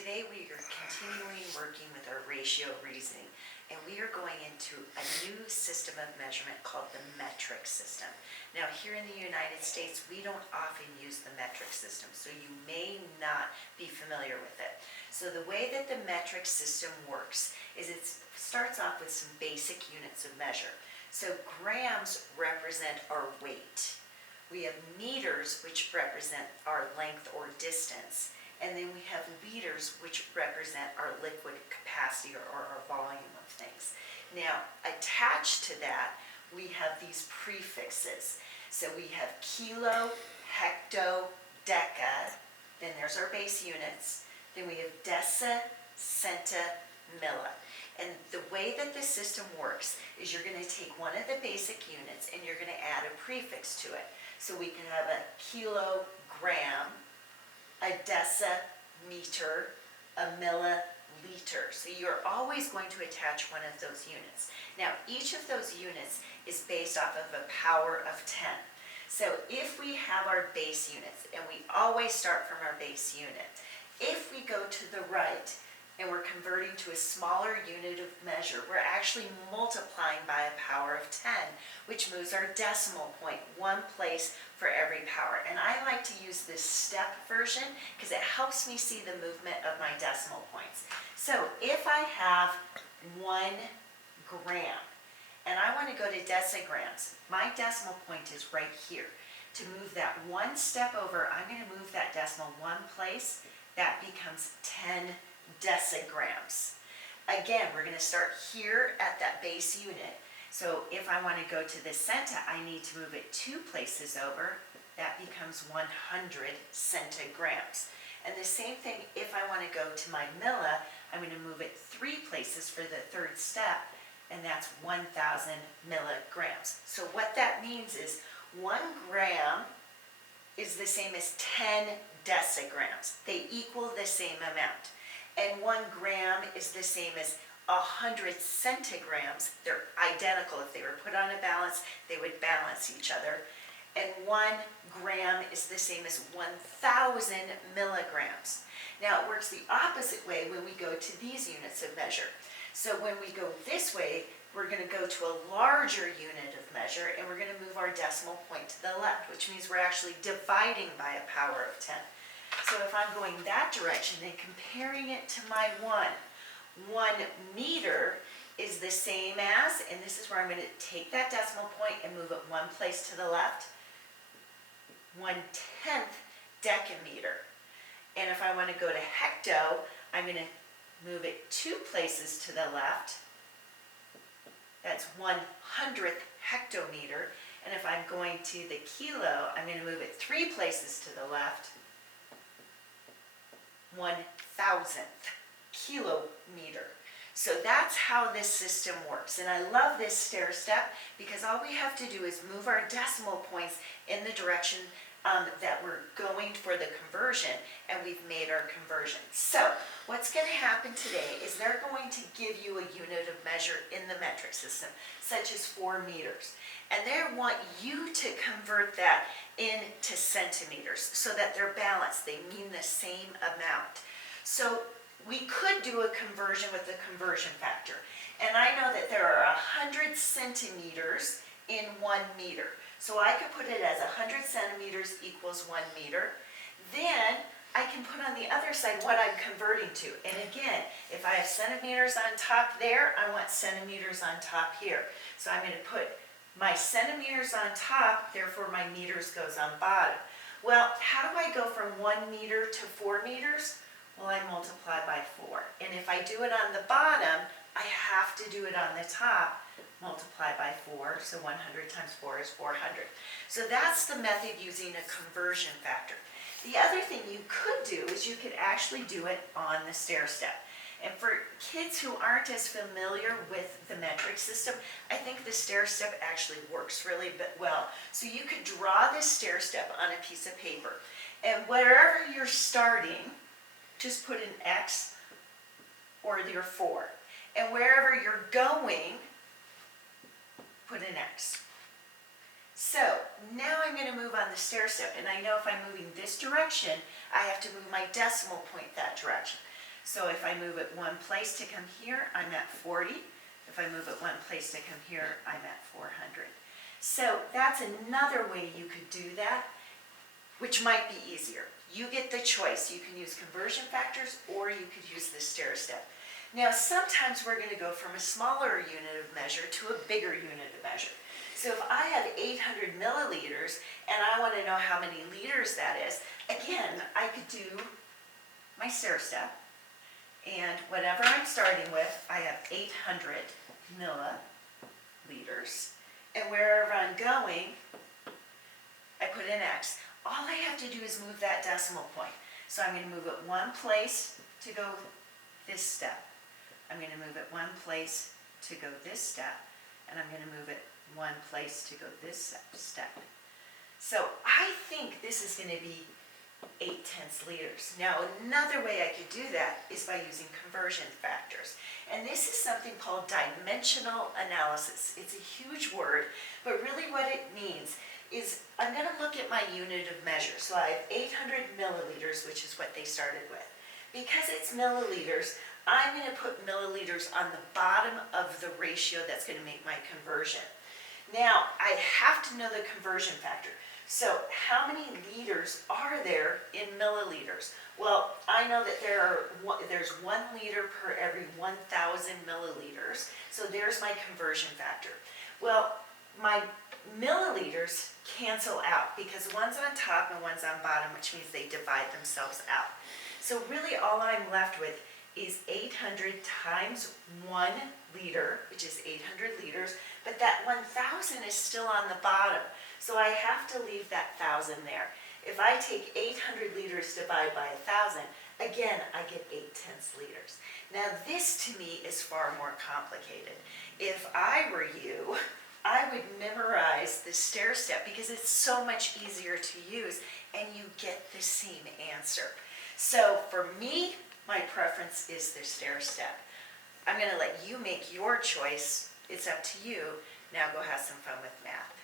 Today we are continuing working with our ratio reasoning, and we are going into a new system of measurement called the metric system. Now here in the United States we don't often use the metric system, so you may not be familiar with it. So the way that the metric system works is it starts off with some basic units of measure. So grams represent our weight. We have meters, which represent our length or distance. And then we have liters, which represent our liquid capacity or our volume of things. Now, attached to that, we have these prefixes. So we have kilo, hecto, deca, then there's our base units. Then we have deci, centa, milli. And the way that the system works is you're going to take one of the basic units and you're going to add a prefix to it. So we can have a kilogram, a decimeter, a milliliter. So you're always going to attach one of those units. Now, each of those units is based off of a power of 10. So if we have our base units, and we always start from our base unit, if we go to the right and we're converting to a smaller unit of measure, we're actually multiplying by a power of 10, which moves our decimal point one place for every power. And I like to use this step version because it helps me see the movement of my decimal points. So if I have 1 gram and I want to go to decigrams, my decimal point is right here. To move that one step over, I'm going to move that decimal one place. That becomes 10 decigrams. Again, we're going to start here at that base unit. So if I want to go to the centa, I need to move it 2 places over. That becomes 100 centigrams. And the same thing, if I want to go to my milli, I'm going to move it 3 places for the third step, and that's 1,000 milligrams. So what that means is 1 gram is the same as 10 decigrams. They equal the same amount. And 1 gram is the same as 100 centigrams. They're identical. If they were put on a balance, they would balance each other. And 1 gram is the same as 1,000 milligrams. Now it works the opposite way when we go to these units of measure. So when we go this way, we're going to go to a larger unit of measure and we're going to move our decimal point to the left, which means we're actually dividing by a power of 10. So if I'm going that direction and comparing it to my 1 meter is the same as, and this is where I'm going to take that decimal point and move it one place to the left, 1/10 decameter. And if I want to go to hecto, I'm going to move it 2 places to the left. That's 1/100th hectometer. And if I'm going to the kilo, I'm going to move it 3 places to the left, 1,000th kilometer. So that's how this system works. And I love this stair step because all we have to do is move our decimal points in the direction that we're going for the conversion, and we've made our conversion. So what's going to happen today is they're going to give you a unit of measure in the metric system, such as 4 meters. And they want you to convert that into centimeters so that they're balanced. They mean the same amount. So we could do a conversion with the conversion factor. And I know that there are 100 centimeters in 1 meter. So I could put it as 100 centimeters equals 1 meter. Then I can put on the other side what I'm converting to. And again, if I have centimeters on top there, I want centimeters on top here. So I'm going to put my centimeters on top, therefore my meters goes on bottom. Well, how do I go from 1 meter to 4 meters? Well, I multiply by 4. And if I do it on the bottom, I have to do it on the top. Multiply by 4, so 100 times 4 is 400. So that's the method using a conversion factor. The other thing you could do is you could actually do it on the stair step. And for kids who aren't as familiar with the metric system, I think the stair step actually works really well. So you could draw this stair step on a piece of paper. And wherever you're starting, just put an X or your 4. And wherever you're going, put an X. So now I'm going to move on the stair step, and I know if I'm moving this direction, I have to move my decimal point that direction. So if I move it one place to come here, I'm at 40. If I move it one place to come here, I'm at 400. So that's another way you could do that, which might be easier. You get the choice. You can use conversion factors or you could use the stair step. Now sometimes we're going to go from a smaller unit of measure to a bigger unit of measure. So if I have 800 milliliters and I want to know how many liters that is, again, I could do my stair step. And whatever I'm starting with, I have 800 milliliters. And wherever I'm going, I put an X. All I have to do is move that decimal point. So I'm going to move it one place to go this step. I'm going to move it one place to go this step. And I'm going to move it one place to go this step. So I think this is going to be 8/10 liters. Now another way I could do that is by using conversion factors. And this is something called dimensional analysis. It's a huge word, but really what it means is I'm going to look at my unit of measure. So I have 800 milliliters, which is what they started with. Because it's milliliters, I'm going to put milliliters on the bottom of the ratio that's going to make my conversion. Now, I have to know the conversion factor. So how many liters are there in milliliters? Well, I know that there's 1 liter per every 1,000 milliliters. So there's my conversion factor. Well, my milliliters cancel out because one's on top and one's on bottom, which means they divide themselves out. So really all I'm left with is 800 times 1 liter, which is 800 liters, but that 1,000 is still on the bottom. So I have to leave that 1,000 there. If I take 800 liters divided by 1,000, again, I get 8/10 liters. Now this to me is far more complicated. If I were you, I would memorize the stair step because it's so much easier to use and you get the same answer. So for me, my preference is the stair step. I'm going to let you make your choice. It's up to you. Now go have some fun with math.